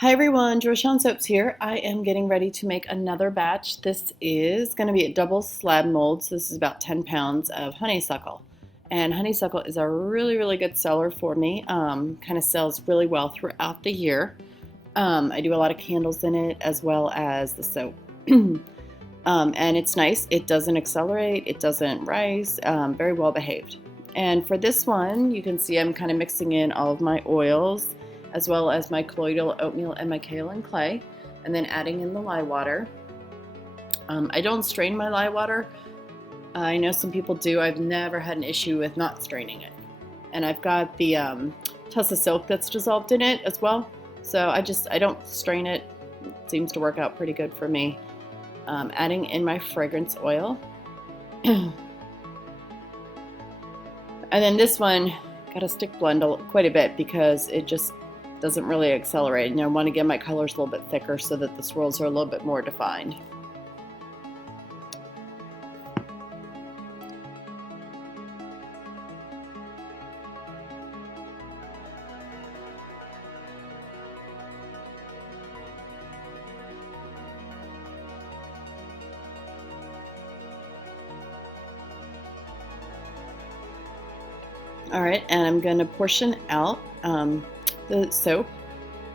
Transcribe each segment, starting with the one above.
Hi everyone, Georgetown Soaps here. I am getting ready to make another batch. This is going to be a double slab mold, so this is about 10 pounds of honeysuckle. And honeysuckle is a really good seller for me. Kind of sells really well throughout the year. I do a lot of candles in it as well as the soap. And it's nice. It doesn't accelerate, it doesn't rise, very well behaved. And for this one, you can see I'm kind of mixing in all of my oils as well as my colloidal oatmeal and my kaolin clay, and then adding in the lye water. I don't strain my lye water. I know some people do. I've never had an issue with not straining it. And I've got the tuss of silk that's dissolved in it as well. So I don't strain it. It seems to work out pretty good for me. Adding in my fragrance oil. And then this one, got to stick blend quite a bit because it just doesn't really accelerate, and I want to get my colors a little bit thicker so that the swirls are a little bit more defined. All right, and I'm going to portion out the soap.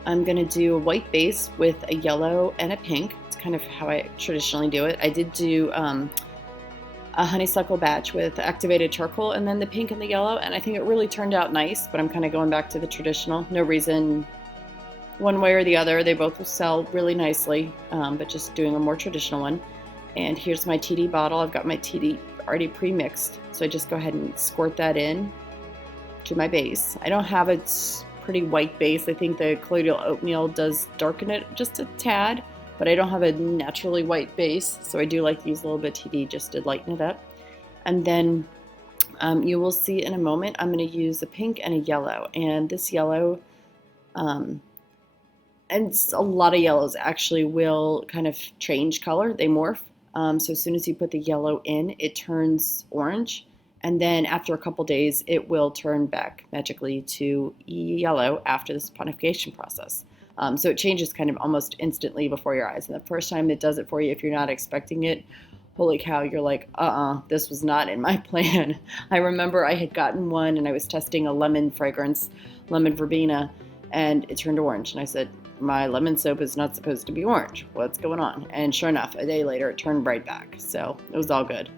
I'm going to do a white base with a yellow and a pink. It's kind of how I traditionally do it. I did do a honeysuckle batch with activated charcoal and then the pink and the yellow, and I think it really turned out nice, but I'm kind of going back to the traditional. No reason one way or the other. They both will sell really nicely, but just doing a more traditional one. And here's my TD bottle. I've got my TD already pre-mixed, so I just go ahead and squirt that in to my base. I don't have a pretty white base. I think the colloidal oatmeal does darken it just a tad, but I don't have a naturally white base, so I do like to use a little bit of TD just to lighten it up. And then you will see in a moment I'm going to use a pink and a yellow, and this yellow and a lot of yellows actually will kind of change color. They morph. So as soon as you put the yellow in, it turns orange. And then after a couple days, it will turn back magically to yellow after the saponification process. So it changes kind of almost instantly before your eyes. And the first time it does it for you, if you're not expecting it, holy cow, you're like, this was not in my plan. I remember I had gotten one and I was testing a lemon fragrance, lemon verbena, and it turned orange. And I said, my lemon soap is not supposed to be orange. What's going on? And sure enough, a day later, it turned right back. So it was all good.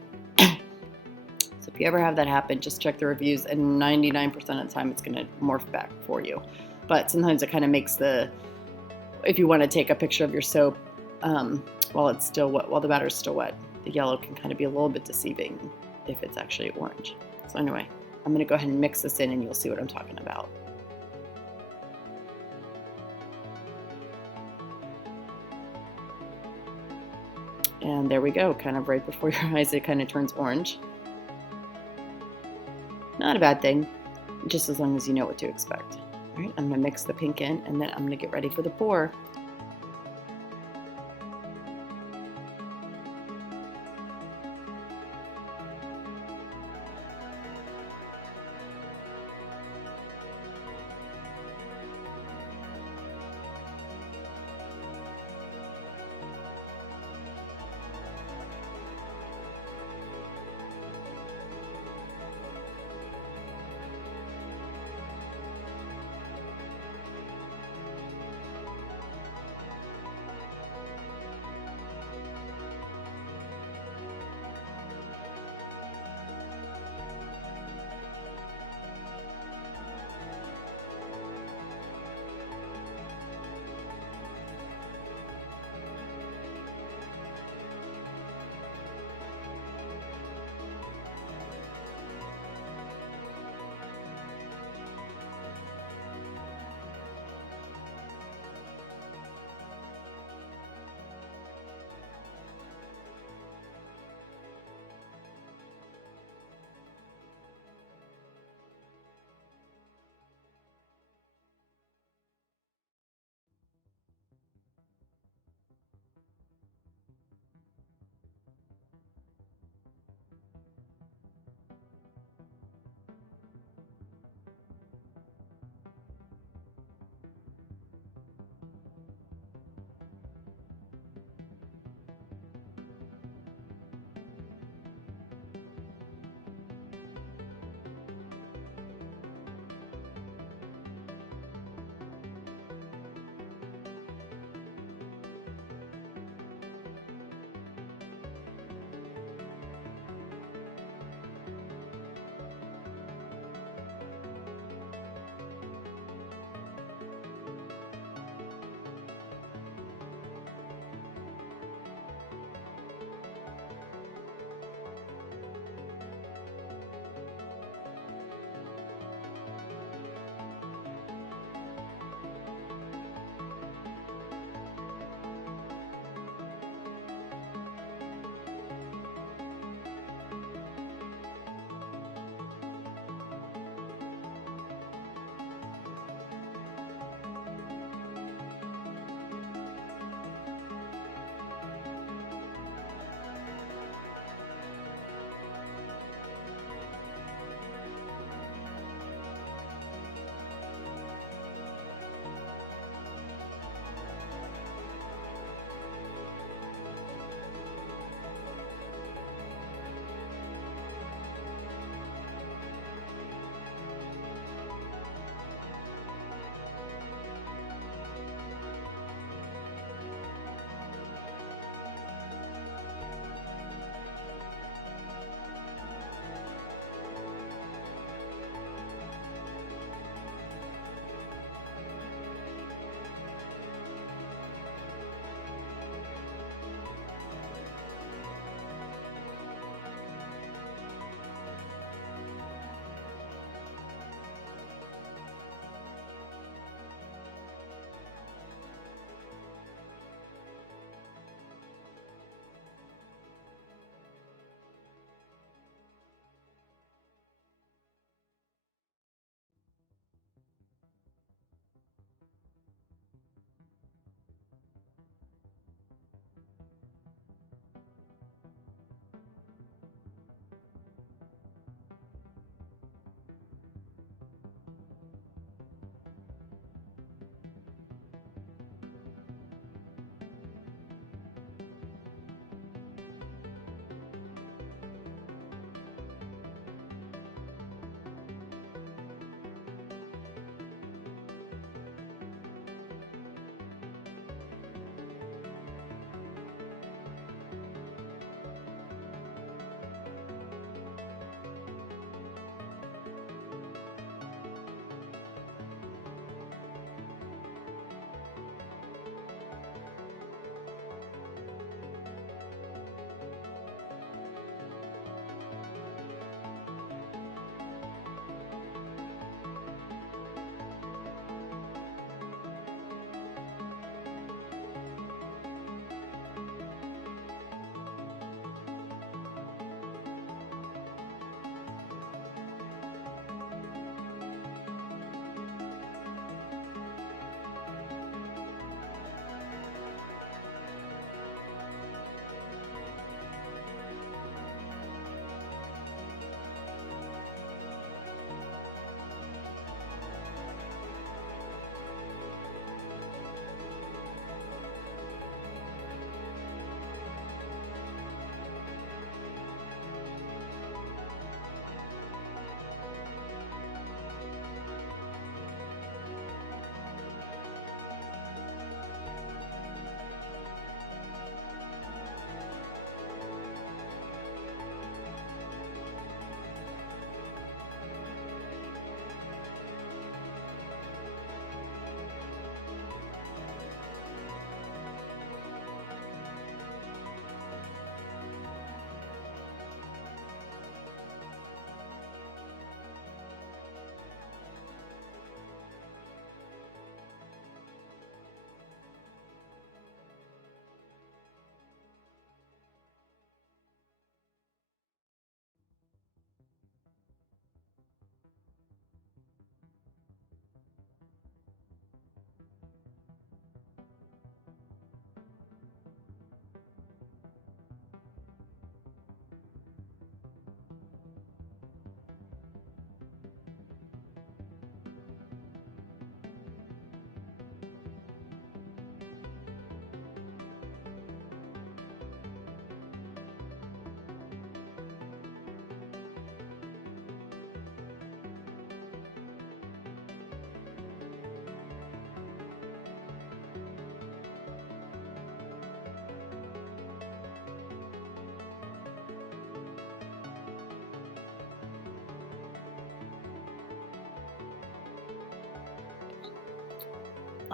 So if you ever have that happen, just check the reviews, and 99% of the time it's going to morph back for you. But sometimes it kind of makes if you want to take a picture of your soap while it's still wet, while the batter is still wet, the yellow can kind of be a little bit deceiving if it's actually orange. So anyway, I'm going to go ahead and mix this in and you'll see what I'm talking about. And there we go, kind of right before your eyes, it kind of turns orange. Not a bad thing, just as long as you know what to expect. All right, I'm gonna mix the pink in, and then I'm gonna get ready for the pour.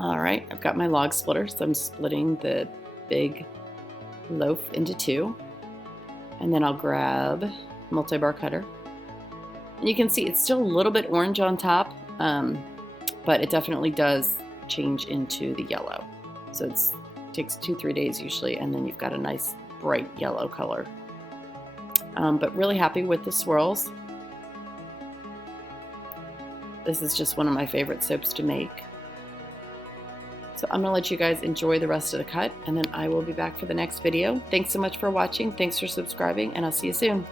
All right, I've got my log splitter, so I'm splitting the big loaf into 2. And then I'll grab multi-bar cutter. And you can see it's still a little bit orange on top, but it definitely does change into the yellow. So it takes 2-3 days usually, and then you've got a nice bright yellow color. But really happy with the swirls. This is just one of my favorite soaps to make. So I'm gonna let you guys enjoy the rest of the cut, and then I will be back for the next video. Thanks so much for watching. Thanks for subscribing, and I'll see you soon.